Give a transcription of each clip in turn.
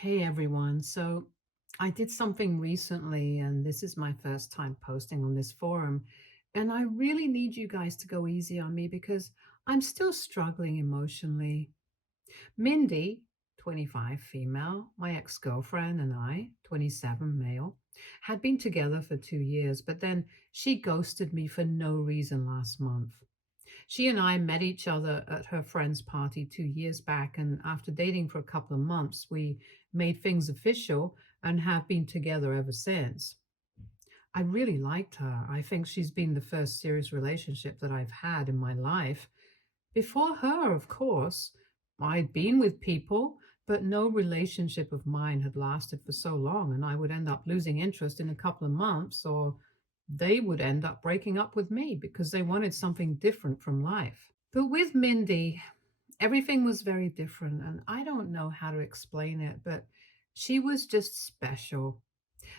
Hey everyone. So I did something recently, and this is my first time posting on this forum. And I really need you guys to go easy on me because I'm still struggling emotionally. Mindy, 25 female, my ex girlfriend, and I, 27 male, had been together for 2 years, but then she ghosted me for no reason last month. She and I met each other at her friend's party 2 years back, and after dating for a couple of months, we made things official and have been together ever since. I really liked her. I think she's been the first serious relationship that I've had in my life. Before her, of course, I'd been with people, but no relationship of mine had lasted for so long, and I would end up losing interest in a couple of months, or they would end up breaking up with me because they wanted something different from life. But with Mindy, everything was very different, and I don't know how to explain it, but she was just special.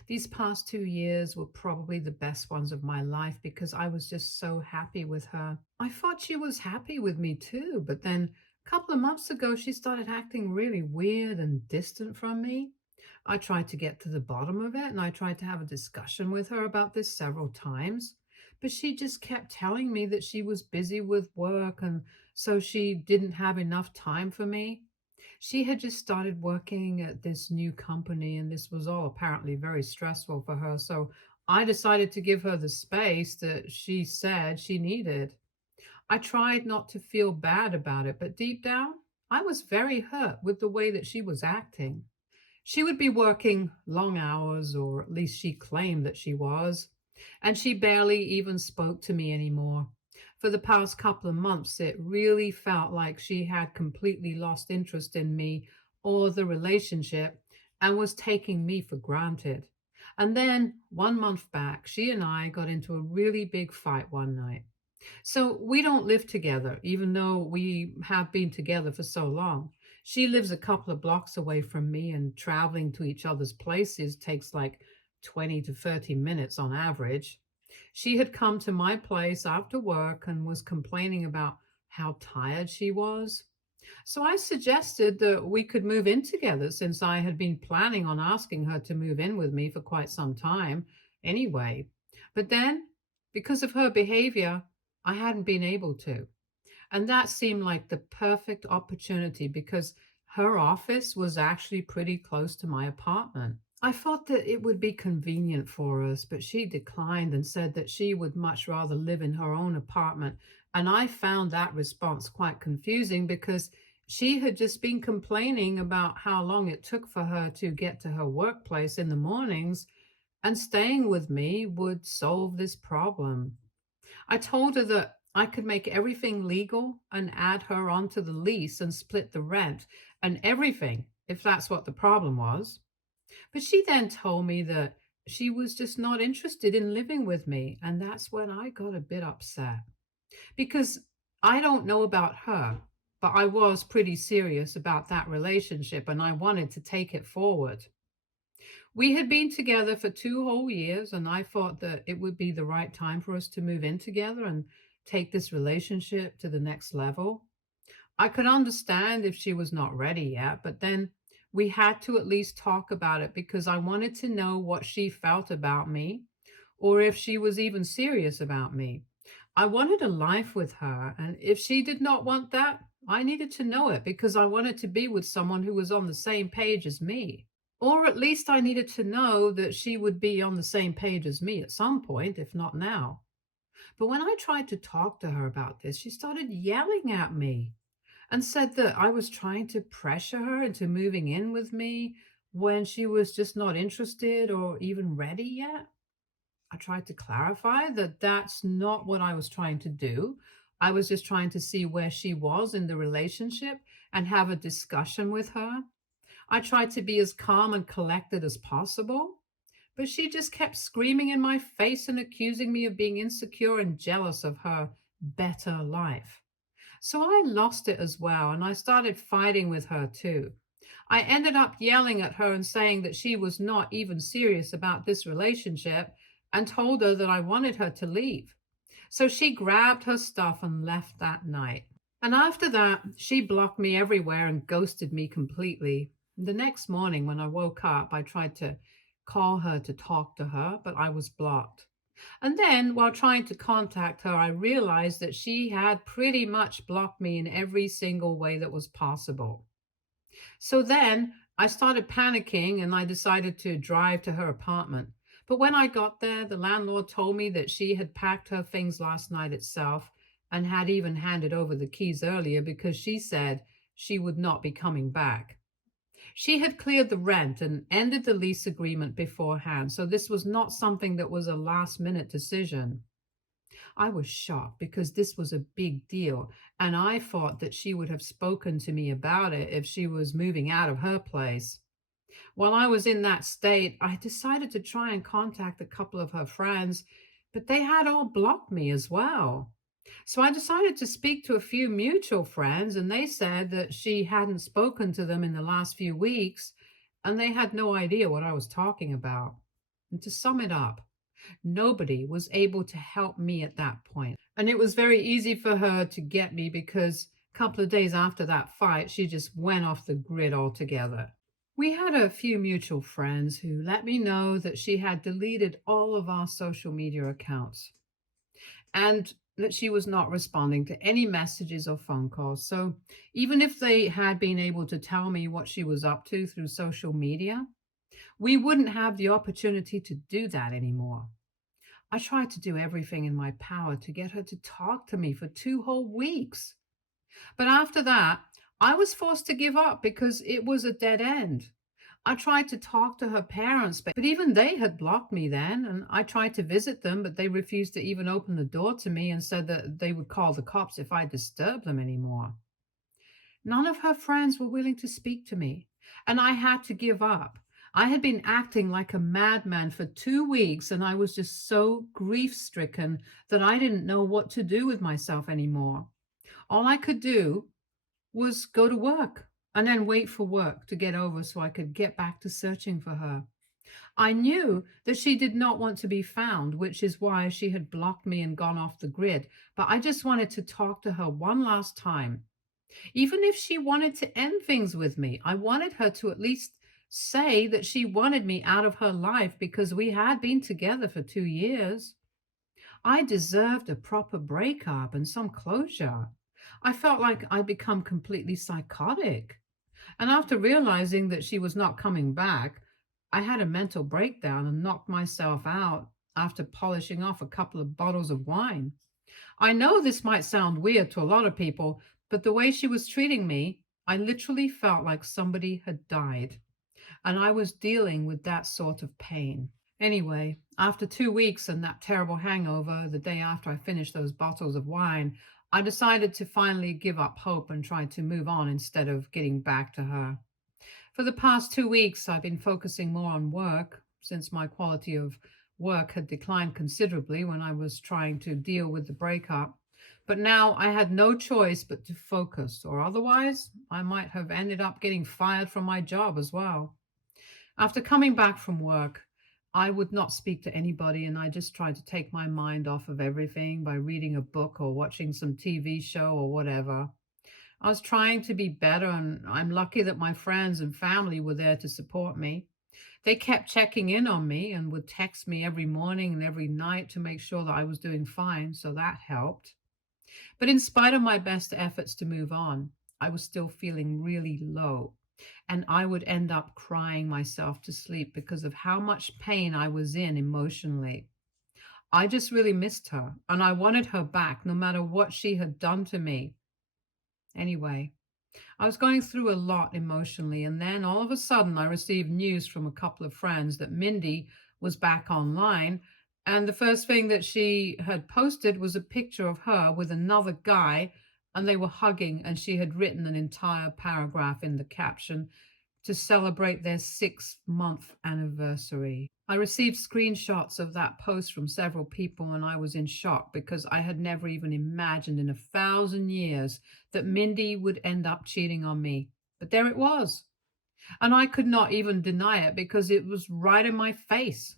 These past 2 years were probably the best ones of my life because I was just so happy with her. I thought she was happy with me too, but then a couple of months ago, she started acting really weird and distant from me. I tried to get to the bottom of it and I tried to have a discussion with her about this several times, but she just kept telling me that she was busy with work and so she didn't have enough time for me. She had just started working at this new company, and this was all apparently very stressful for her. So I decided to give her the space that she said she needed. I tried not to feel bad about it, but deep down, I was very hurt with the way that she was acting. She would be working long hours, or at least she claimed that she was, and she barely even spoke to me anymore. For the past couple of months, it really felt like she had completely lost interest in me or the relationship and was taking me for granted. And then 1 month back, she and I got into a really big fight one night. So we don't live together, even though we have been together for so long. She lives a couple of blocks away from me, and traveling to each other's places takes like 20 to 30 minutes on average. She had come to my place after work and was complaining about how tired she was. So I suggested that we could move in together since I had been planning on asking her to move in with me for quite some time anyway. But then, because of her behavior, I hadn't been able to. And that seemed like the perfect opportunity because her office was actually pretty close to my apartment. I thought that it would be convenient for us, but she declined and said that she would much rather live in her own apartment. And I found that response quite confusing because she had just been complaining about how long it took for her to get to her workplace in the mornings, and staying with me would solve this problem. I told her that I could make everything legal and add her onto the lease and split the rent and everything if that's what the problem was. But she then told me that she was just not interested in living with me. And that's when I got a bit upset because I don't know about her, but I was pretty serious about that relationship and I wanted to take it forward. We had been together for 2 whole years, and I thought that it would be the right time for us to move in together and take this relationship to the next level. I could understand if she was not ready yet, but then we had to at least talk about it because I wanted to know what she felt about me or if she was even serious about me. I wanted a life with her, and if she did not want that, I needed to know it because I wanted to be with someone who was on the same page as me. Or at least I needed to know that she would be on the same page as me at some point, if not now. But when I tried to talk to her about this, she started yelling at me and said that I was trying to pressure her into moving in with me when she was just not interested or even ready yet. I tried to clarify that that's not what I was trying to do. I was just trying to see where she was in the relationship and have a discussion with her. I tried to be as calm and collected as possible, but she just kept screaming in my face and accusing me of being insecure and jealous of her better life. So I lost it as well, and I started fighting with her too. I ended up yelling at her and saying that she was not even serious about this relationship and told her that I wanted her to leave. So she grabbed her stuff and left that night. And after that, she blocked me everywhere and ghosted me completely. The next morning, when I woke up, I tried to call her to talk to her, but I was blocked. And then, while trying to contact her, I realized that she had pretty much blocked me in every single way that was possible. So then I started panicking and I decided to drive to her apartment. But when I got there, the landlord told me that she had packed her things last night itself and had even handed over the keys earlier because she said she would not be coming back. She had cleared the rent and ended the lease agreement beforehand, so this was not something that was a last minute decision. I was shocked because this was a big deal, and I thought that she would have spoken to me about it if she was moving out of her place. While I was in that state, I decided to try and contact a couple of her friends, but they had all blocked me as well. So I decided to speak to a few mutual friends, and they said that she hadn't spoken to them in the last few weeks, and they had no idea what I was talking about. And to sum it up, nobody was able to help me at that point. And it was very easy for her to get me because a couple of days after that fight, she just went off the grid altogether. We had a few mutual friends who let me know that she had deleted all of our social media accounts and that she was not responding to any messages or phone calls. So even if they had been able to tell me what she was up to through social media, we wouldn't have the opportunity to do that anymore. I tried to do everything in my power to get her to talk to me for 2 whole weeks. But after that, I was forced to give up because it was a dead end. I tried to talk to her parents, but even they had blocked me then. And I tried to visit them, but they refused to even open the door to me and said that they would call the cops if I disturbed them anymore. None of her friends were willing to speak to me, and I had to give up. I had been acting like a madman for 2 weeks, and I was just so grief stricken that I didn't know what to do with myself anymore. All I could do was go to work and then wait for work to get over so I could get back to searching for her. I knew that she did not want to be found, which is why she had blocked me and gone off the grid. But I just wanted to talk to her one last time. Even if she wanted to end things with me, I wanted her to at least say that she wanted me out of her life because we had been together for 2 years. I deserved a proper breakup and some closure. I felt like I'd become completely psychotic. And after realizing that she was not coming back, I had a mental breakdown and knocked myself out after polishing off a couple of bottles of wine. I know this might sound weird to a lot of people, but the way she was treating me, I literally felt like somebody had died. And I was dealing with that sort of pain. Anyway, after 2 weeks and that terrible hangover, the day after I finished those bottles of wine, I decided to finally give up hope and try to move on instead of getting back to her. For the past 2 weeks, I've been focusing more on work since my quality of work had declined considerably when I was trying to deal with the breakup. But now I had no choice but to focus, or otherwise, I might have ended up getting fired from my job as well. After coming back from work, I would not speak to anybody and I just tried to take my mind off of everything by reading a book or watching some TV show or whatever. I was trying to be better, and I'm lucky that my friends and family were there to support me. They kept checking in on me and would text me every morning and every night to make sure that I was doing fine, so that helped. But in spite of my best efforts to move on, I was still feeling really low. And I would end up crying myself to sleep because of how much pain I was in emotionally. I just really missed her and I wanted her back no matter what she had done to me. Anyway, I was going through a lot emotionally, and then all of a sudden, I received news from a couple of friends that Mindy was back online. And the first thing that she had posted was a picture of her with another guy, and they were hugging. And she had written an entire paragraph in the caption to celebrate their 6-month anniversary. I received screenshots of that post from several people, and I was in shock because I had never even imagined in 1,000 years that Mindy would end up cheating on me. But there it was. And I could not even deny it because it was right in my face.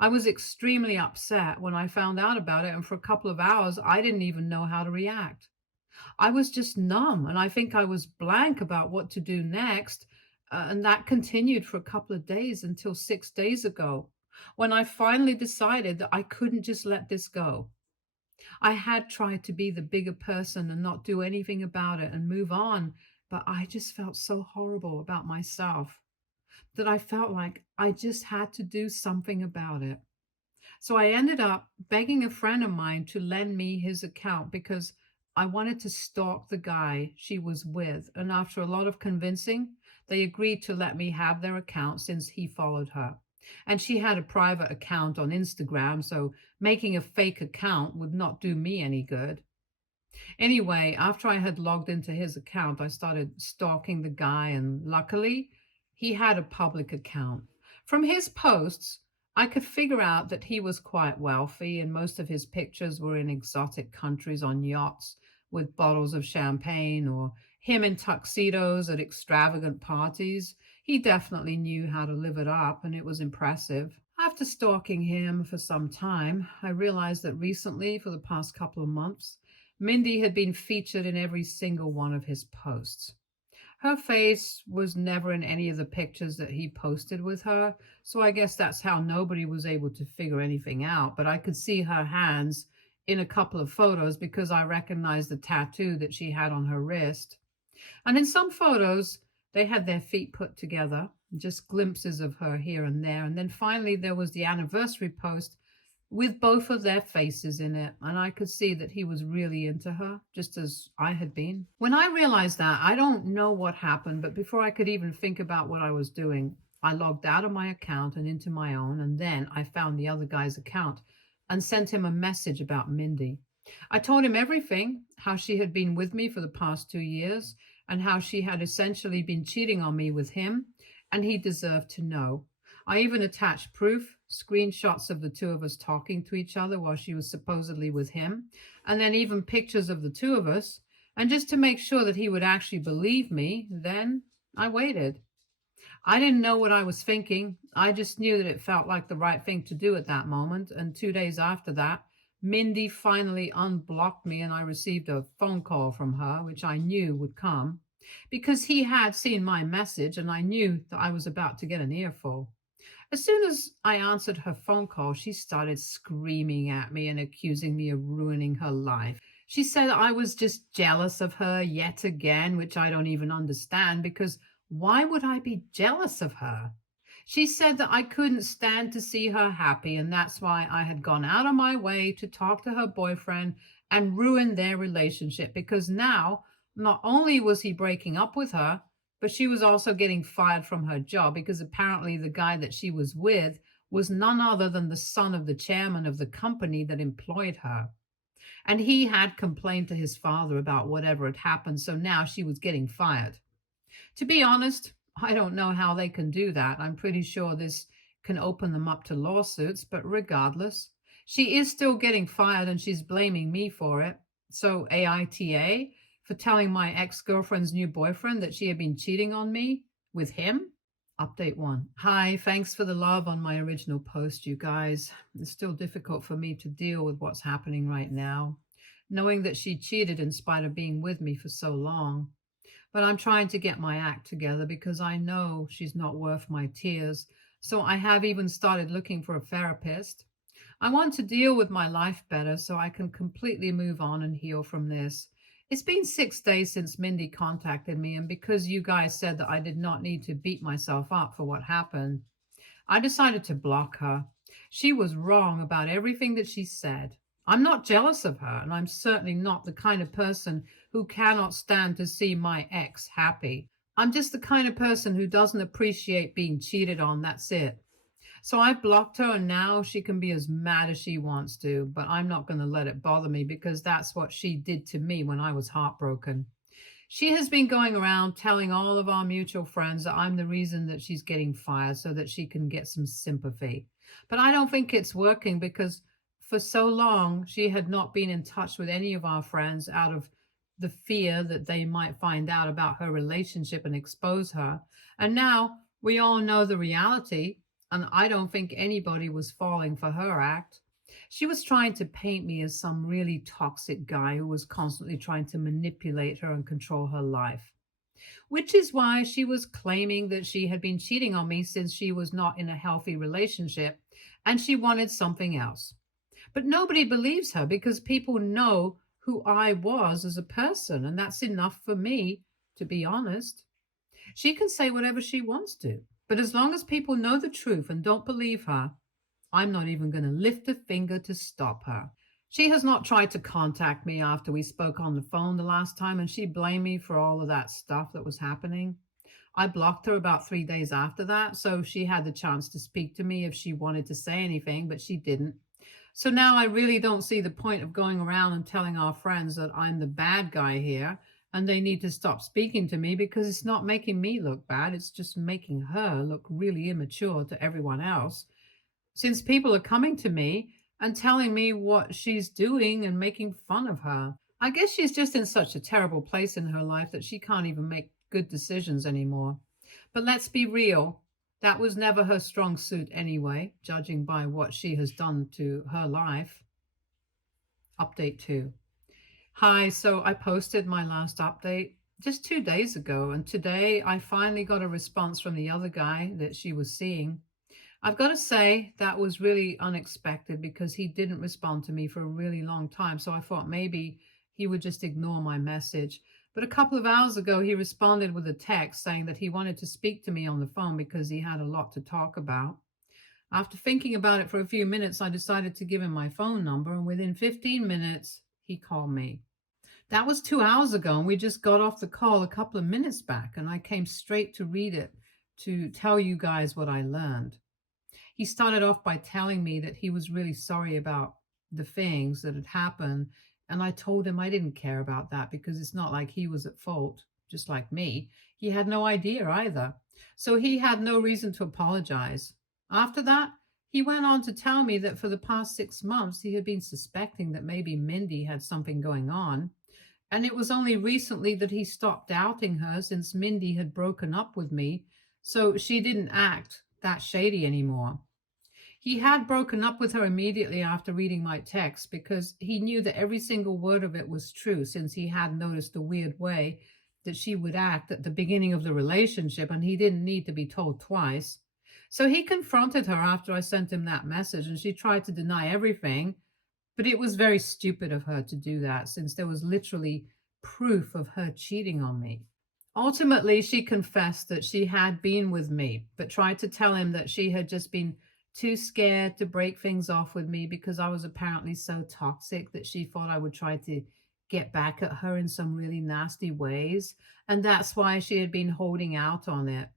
I was extremely upset when I found out about it, and for a couple of hours, I didn't even know how to react. I was just numb, and I think I was blank about what to do next. And that continued for a couple of days until 6 days ago, when I finally decided that I couldn't just let this go. I had tried to be the bigger person and not do anything about it and move on, but I just felt so horrible about myself that I felt like I just had to do something about it. So I ended up begging a friend of mine to lend me his account because I wanted to stalk the guy she was with. And after a lot of convincing, they agreed to let me have their account since he followed her. And she had a private account on Instagram, so making a fake account would not do me any good. Anyway, after I had logged into his account, I started stalking the guy, and luckily, he had a public account. From his posts, I could figure out that he was quite wealthy, and most of his pictures were in exotic countries on yachts with bottles of champagne or him in tuxedos at extravagant parties. He definitely knew how to live it up, and it was impressive. After stalking him for some time, I realized that recently, for the past couple of months, Mindy had been featured in every single one of his posts. Her face was never in any of the pictures that he posted with her, so I guess that's how nobody was able to figure anything out. But I could see her hands in a couple of photos because I recognized the tattoo that she had on her wrist. And in some photos, they had their feet put together, just glimpses of her here and there. And then finally, there was the anniversary post with both of their faces in it. And I could see that he was really into her, just as I had been. When I realized that, I don't know what happened, but before I could even think about what I was doing, I logged out of my account and into my own. And then I found the other guy's account and sent him a message about Mindy. I told him everything, how she had been with me for the past 2 years and how she had essentially been cheating on me with him, and he deserved to know. I even attached proof, screenshots of the two of us talking to each other while she was supposedly with him, and then even pictures of the two of us. And just to make sure that he would actually believe me, then I waited. I didn't know what I was thinking. I just knew that it felt like the right thing to do at that moment. And 2 days after that, Mindy finally unblocked me, and I received a phone call from her, which I knew would come because he had seen my message and I knew that I was about to get an earful. As soon as I answered her phone call, she started screaming at me and accusing me of ruining her life. She said I was just jealous of her yet again, which I don't even understand because why would I be jealous of her? She said that I couldn't stand to see her happy, and that's why I had gone out of my way to talk to her boyfriend and ruin their relationship because now not only was he breaking up with her, but she was also getting fired from her job because apparently the guy that she was with was none other than the son of the chairman of the company that employed her. And he had complained to his father about whatever had happened, so now she was getting fired. To be honest, I don't know how they can do that. I'm pretty sure this can open them up to lawsuits, but regardless, she is still getting fired and she's blaming me for it. So, AITA for telling my ex girlfriend's new boyfriend that she had been cheating on me with him. Update one. Hi, thanks for the love on my original post, you guys. It's still difficult for me to deal with what's happening right now, knowing that she cheated in spite of being with me for so long. But I'm trying to get my act together because I know she's not worth my tears. So I have even started looking for a therapist. I want to deal with my life better so I can completely move on and heal from this. It's been 6 days since Mindy contacted me, and because you guys said that I did not need to beat myself up for what happened, I decided to block her. She was wrong about everything that she said. I'm not jealous of her, and I'm certainly not the kind of person who cannot stand to see my ex happy. I'm just the kind of person who doesn't appreciate being cheated on. That's it. So I blocked her, and now she can be as mad as she wants to, but I'm not going to let it bother me because that's what she did to me when I was heartbroken. She has been going around telling all of our mutual friends that I'm the reason that she's getting fired so that she can get some sympathy. But I don't think it's working because for so long she had not been in touch with any of our friends out of the fear that they might find out about her relationship and expose her. And now we all know the reality, and I don't think anybody was falling for her act. She was trying to paint me as some really toxic guy who was constantly trying to manipulate her and control her life. which is why she was claiming that she had been cheating on me since she was not in a healthy relationship and she wanted something else. But nobody believes her because people know who I was as a person, and that's enough for me, to be honest. She can say whatever she wants to, but as long as people know the truth and don't believe her, I'm not even going to lift a finger to stop her. She has not tried to contact me after we spoke on the phone the last time, and she blamed me for all of that stuff that was happening. I blocked her about 3 days after that, so she had the chance to speak to me if she wanted to say anything, but she didn't. So now I really don't see the point of going around and telling our friends that I'm the bad guy here and they need to stop speaking to me because it's not making me look bad. It's just making her look really immature to everyone else. Since people are coming to me and telling me what she's doing and making fun of her, I guess she's just in such a terrible place in her life that she can't even make good decisions anymore. But let's be real, that was never her strong suit anyway, judging by what she has done to her life. Update 2. Hi, so I posted my last update just 2 days ago, and today I finally got a response from the other guy that she was seeing. I've got to say that was really unexpected because he didn't respond to me for a really long time. So I thought maybe he would just ignore my message. But a couple of hours ago, he responded with a text saying that he wanted to speak to me on the phone because he had a lot to talk about. After thinking about it for a few minutes, I decided to give him my phone number, and within 15 minutes, he called me. That was 2 hours ago, and we just got off the call a couple of minutes back, and I came straight to read it to tell you guys what I learned. He started off by telling me that he was really sorry about the things that had happened. And I told him I didn't care about that because it's not like he was at fault, just like me. He had no idea either. So he had no reason to apologize. After that, he went on to tell me that for the past 6 months, he had been suspecting that maybe Mindy had something going on. And it was only recently that he stopped doubting her since Mindy had broken up with me. So she didn't act that shady anymore. He had broken up with her immediately after reading my text because he knew that every single word of it was true since he had noticed the weird way that she would act at the beginning of the relationship and he didn't need to be told twice. So he confronted her after I sent him that message and she tried to deny everything, but it was very stupid of her to do that since there was literally proof of her cheating on me. Ultimately, she confessed that she had been with me, but tried to tell him that she had just been too scared to break things off with me because I was apparently so toxic that she thought I would try to get back at her in some really nasty ways. And that's why she had been holding out on it.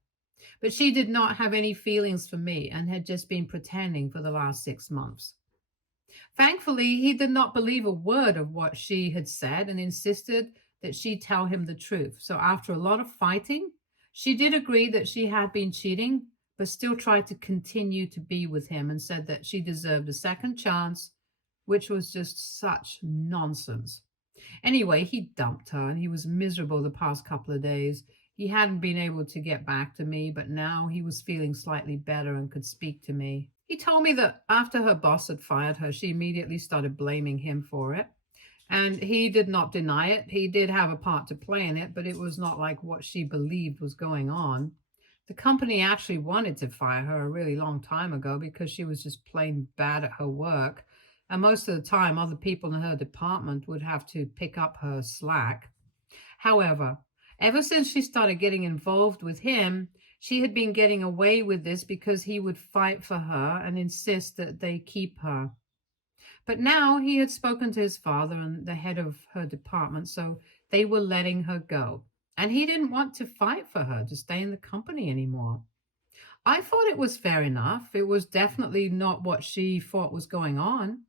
But she did not have any feelings for me and had just been pretending for the last 6 months. Thankfully, he did not believe a word of what she had said and insisted that she tell him the truth. So, after a lot of fighting, she did agree that she had been cheating, but still tried to continue to be with him and said that she deserved a second chance, which was just such nonsense. Anyway, he dumped her and he was miserable the past couple of days. He hadn't been able to get back to me, but now he was feeling slightly better and could speak to me. He told me that after her boss had fired her, she immediately started blaming him for it. And he did not deny it. He did have a part to play in it, but it was not like what she believed was going on. The company actually wanted to fire her a really long time ago because she was just plain bad at her work. And most of the time, other people in her department would have to pick up her slack. However, ever since she started getting involved with him, she had been getting away with this because he would fight for her and insist that they keep her. But now he had spoken to his father and the head of her department, so they were letting her go. And he didn't want to fight for her to stay in the company anymore. I thought it was fair enough. It was definitely not what she thought was going on.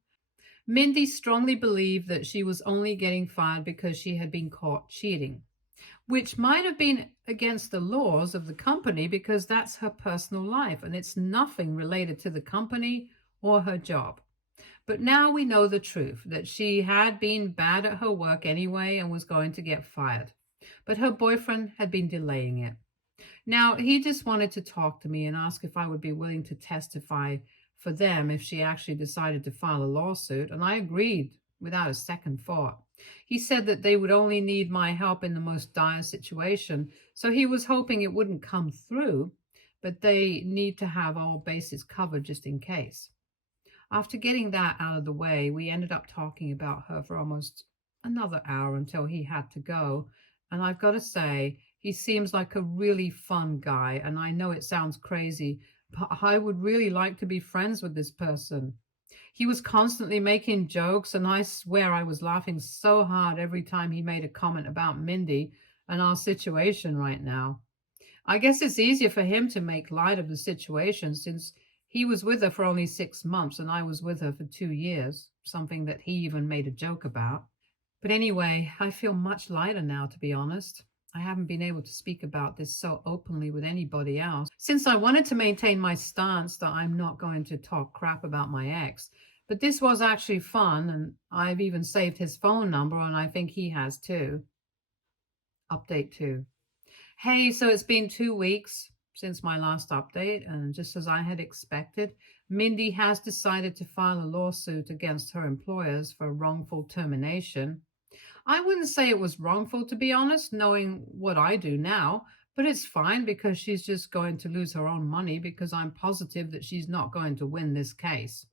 Mindy strongly believed that she was only getting fired because she had been caught cheating, which might have been against the laws of the company because that's her personal life and it's nothing related to the company or her job. But now we know the truth that she had been bad at her work anyway and was going to get fired. But her boyfriend had been delaying it. Now, he just wanted to talk to me and ask if I would be willing to testify for them if she actually decided to file a lawsuit, and I agreed without a second thought. He said that they would only need my help in the most dire situation, so he was hoping it wouldn't come through, but they need to have all bases covered just in case. After getting that out of the way, we ended up talking about her for almost another hour until he had to go. And I've got to say, he seems like a really fun guy. And I know it sounds crazy, but I would really like to be friends with this person. He was constantly making jokes, and I swear I was laughing so hard every time he made a comment about Mindy and our situation right now. I guess it's easier for him to make light of the situation since he was with her for only 6 months and I was with her for 2 years, something that he even made a joke about. But anyway, I feel much lighter now, to be honest. I haven't been able to speak about this so openly with anybody else since I wanted to maintain my stance that I'm not going to talk crap about my ex. But this was actually fun, and I've even saved his phone number, and I think he has too. Update 2. Hey, so it's been 2 weeks since my last update, and just as I had expected, Mindy has decided to file a lawsuit against her employers for wrongful termination. I wouldn't say it was wrongful, to be honest, knowing what I do now, but it's fine because she's just going to lose her own money because I'm positive that she's not going to win this case.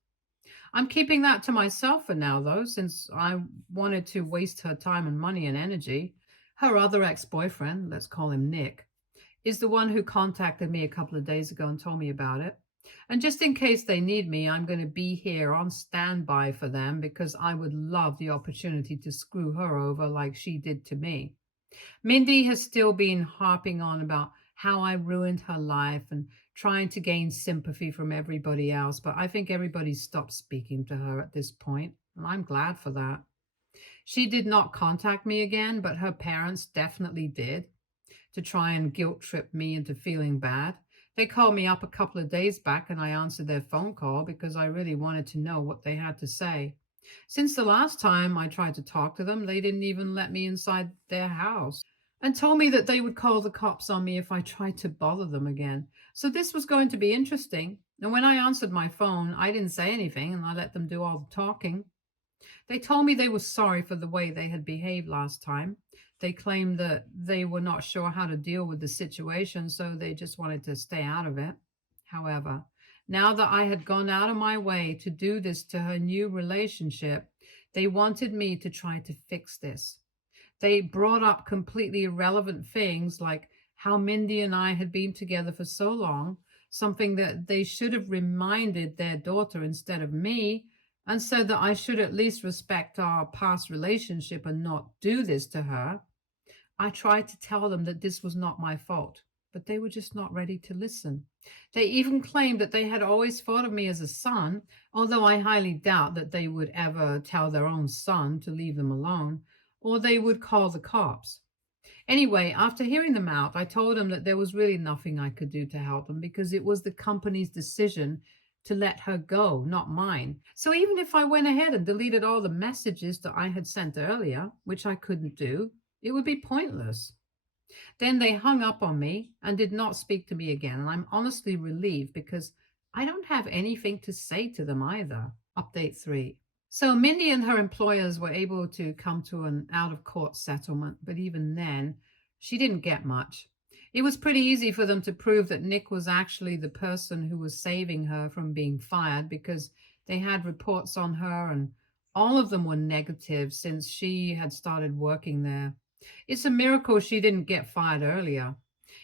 I'm keeping that to myself for now, though, since I wanted to waste her time and money and energy. Her other ex boyfriend, let's call him Nick, is the one who contacted me a couple of days ago and told me about it. And just in case they need me, I'm going to be here on standby for them because I would love the opportunity to screw her over like she did to me. Mindy has still been harping on about how I ruined her life and trying to gain sympathy from everybody else, but I think everybody's stopped speaking to her at this point, and I'm glad for that. She did not contact me again, but her parents definitely did to try and guilt trip me into feeling bad. They called me up a couple of days back and I answered their phone call because I really wanted to know what they had to say. Since the last time I tried to talk to them, they didn't even let me inside their house and told me that they would call the cops on me if I tried to bother them again. So this was going to be interesting. And when I answered my phone, I didn't say anything and I let them do all the talking. They told me they were sorry for the way they had behaved last time. They claimed that they were not sure how to deal with the situation, so they just wanted to stay out of it. However, now that I had gone out of my way to do this to her new relationship, they wanted me to try to fix this. They brought up completely irrelevant things like how Mindy and I had been together for so long, something that they should have reminded their daughter instead of me, and said that I should at least respect our past relationship and not do this to her. I tried to tell them that this was not my fault, but they were just not ready to listen. They even claimed that they had always thought of me as a son, although I highly doubt that they would ever tell their own son to leave them alone, or they would call the cops. Anyway, after hearing them out, I told them that there was really nothing I could do to help them because it was the company's decision to let her go, not mine. So even if I went ahead and deleted all the messages that I had sent earlier, which I couldn't do, it would be pointless. Then they hung up on me and did not speak to me again. And I'm honestly relieved because I don't have anything to say to them either. Update 3. So Mindy and her employers were able to come to an out of court settlement, but even then, she didn't get much. It was pretty easy for them to prove that Nick was actually the person who was saving her from being fired because they had reports on her and all of them were negative since she had started working there. It's a miracle she didn't get fired earlier.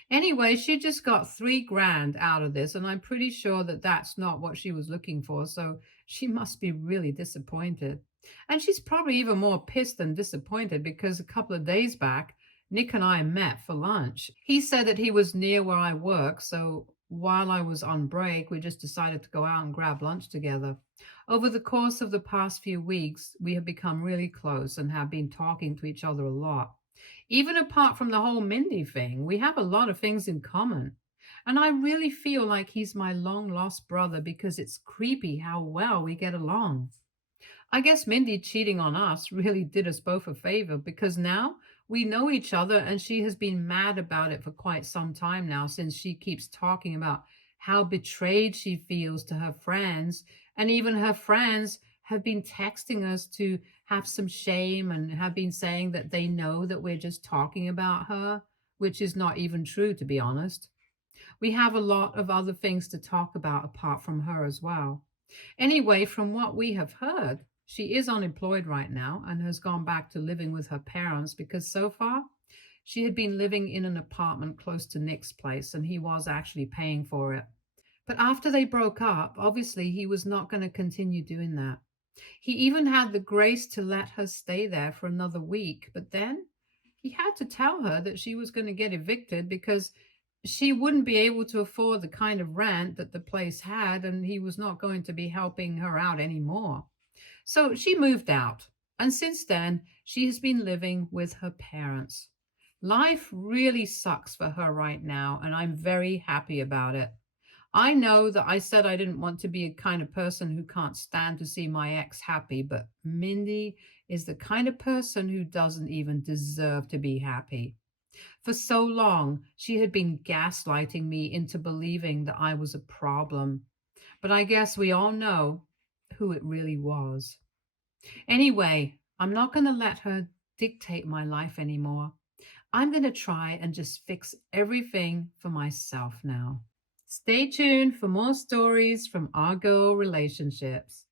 Anyway, she just got 3 grand out of this, and I'm pretty sure that that's not what she was looking for, so she must be really disappointed. And she's probably even more pissed than disappointed because a couple of days back, Nick and I met for lunch. He said that he was near where I work, so while I was on break, we just decided to go out and grab lunch together. Over the course of the past few weeks, we have become really close and have been talking to each other a lot. Even apart from the whole Mindy thing, we have a lot of things in common. And I really feel like he's my long lost brother because it's creepy how well we get along. I guess Mindy cheating on us really did us both a favor because now we know each other and she has been mad about it for quite some time now since she keeps talking about how betrayed she feels to her friends and even her friends have been texting us to have some shame and have been saying that they know that we're just talking about her, which is not even true, to be honest. We have a lot of other things to talk about apart from her as well. Anyway, from what we have heard, she is unemployed right now and has gone back to living with her parents because so far she had been living in an apartment close to Nick's place and he was actually paying for it. But after they broke up, obviously he was not going to continue doing that. He even had the grace to let her stay there for another week, but then he had to tell her that she was going to get evicted because she wouldn't be able to afford the kind of rent that the place had, and he was not going to be helping her out anymore. So she moved out, and since then, she has been living with her parents. Life really sucks for her right now, and I'm very happy about it. I know that I said I didn't want to be a kind of person who can't stand to see my ex happy, but Mindy is the kind of person who doesn't even deserve to be happy. For so long, she had been gaslighting me into believing that I was a problem. But I guess we all know who it really was. Anyway, I'm not going to let her dictate my life anymore. I'm going to try and just fix everything for myself now. Stay tuned for more stories from our girl relationships.